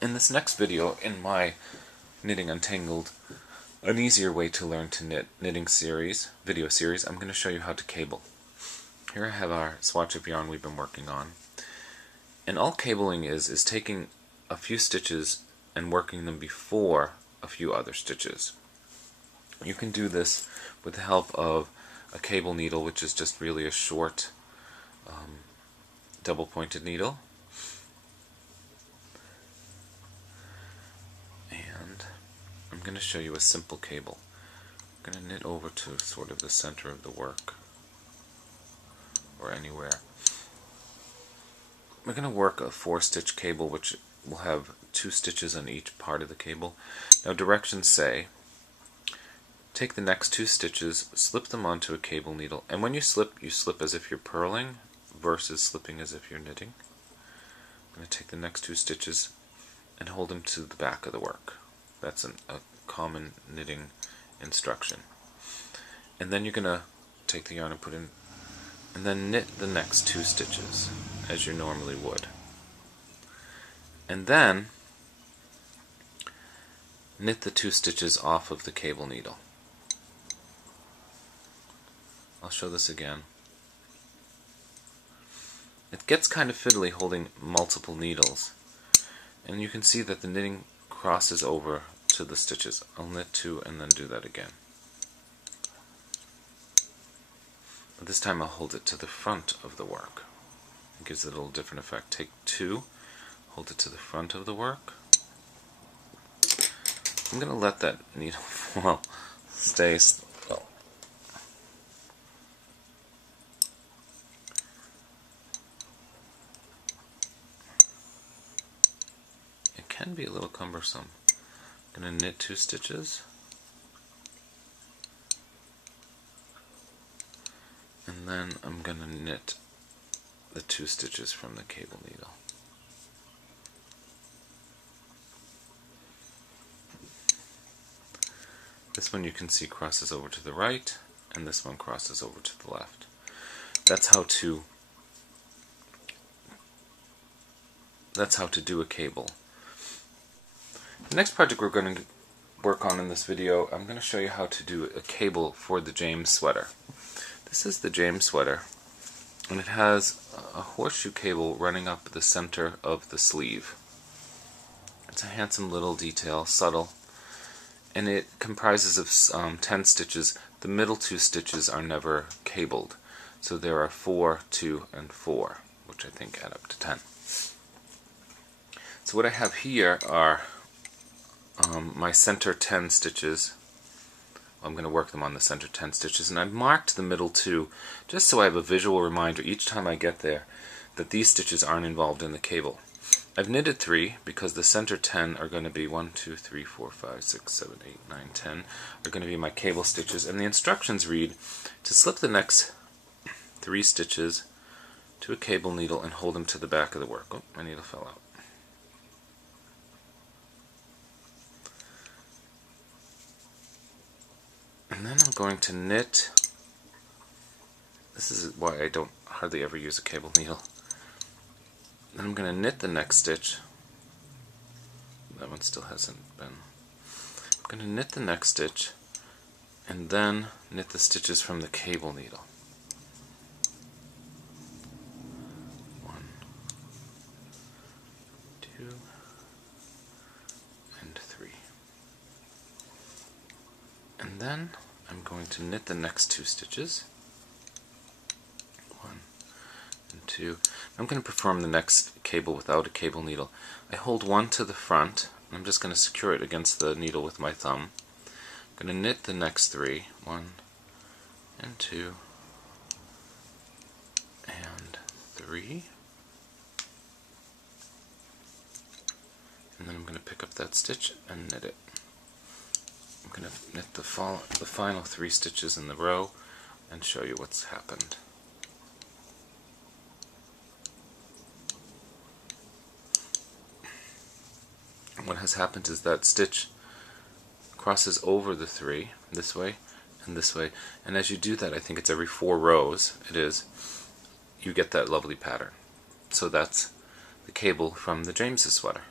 In this next video, in my Knitting Untangled, an easier way to learn to knit knitting series, video series, I'm going to show you how to cable. Here I have our swatch of yarn we've been working on. And all cabling is taking a few stitches and working them before a few other stitches. You can do this with the help of a cable needle, which is just really a short double-pointed needle. And I'm going to show you a simple cable. I'm going to knit over to sort of the center of the work, or anywhere. We're going to work a 4-stitch cable, which will have 2 stitches on each part of the cable. Now directions say, take the next 2 stitches, slip them onto a cable needle, and when you slip as if you're purling versus slipping as if you're knitting. I'm going to take the next 2 stitches and hold them to the back of the work. That's a common knitting instruction. And then you're going to take the yarn and put in, and then knit the next 2 stitches as you normally would. And then knit the 2 stitches off of the cable needle. I'll show this again. It gets kind of fiddly holding multiple needles, and you can see that the knitting crosses over to the stitches. I'll knit 2 and then do that again. This time I'll hold it to the front of the work. It gives it a little different effect. Take 2, hold it to the front of the work. I'm going to let that needle stay still. It can be a little cumbersome. I'm going to knit 2 stitches, and then I'm going to knit the 2 stitches from the cable needle. This one you can see crosses over to the right, and this one crosses over to the left. That's how to do a cable. The next project we're going to work on in this video, I'm going to show you how to do a cable for the James sweater. This is the James sweater, and it has a horseshoe cable running up the center of the sleeve. It's a handsome little detail, subtle, and it comprises of 10 stitches. The middle 2 stitches are never cabled, so there are 4, 2, and 4, which I think add up to 10. So what I have here are my center 10 stitches. I'm going to work them on the center 10 stitches, and I've marked the middle 2 just so I have a visual reminder each time I get there that these stitches aren't involved in the cable. I've knitted 3 because the center 10 are going to be 1, 2, 3, 4, 5, 6, 7, 8, 9, 10 are going to be my cable stitches, and the instructions read to slip the next 3 stitches to a cable needle and hold them to the back of the work. Oh, my needle fell out. And then I'm going to knit. This is why I don't hardly ever use a cable needle. Then I'm going to knit the next stitch. That one still hasn't been. I'm going to knit the next stitch and then knit the stitches from the cable needle. 1, 2, and 3. And then I'm going to knit the next 2 stitches. 1 and 2. I'm going to perform the next cable without a cable needle. I hold 1 to the front, and I'm just going to secure it against the needle with my thumb. I'm going to knit the next 3. 1 and 2 and 3. And then I'm going to pick up that stitch and knit it. I'm going to knit the final 3 stitches in the row and show you what's happened. What has happened is that stitch crosses over the 3 this way and this way, and as you do that, I think it's every 4 rows, it is, you get that lovely pattern. So that's the cable from the James's sweater.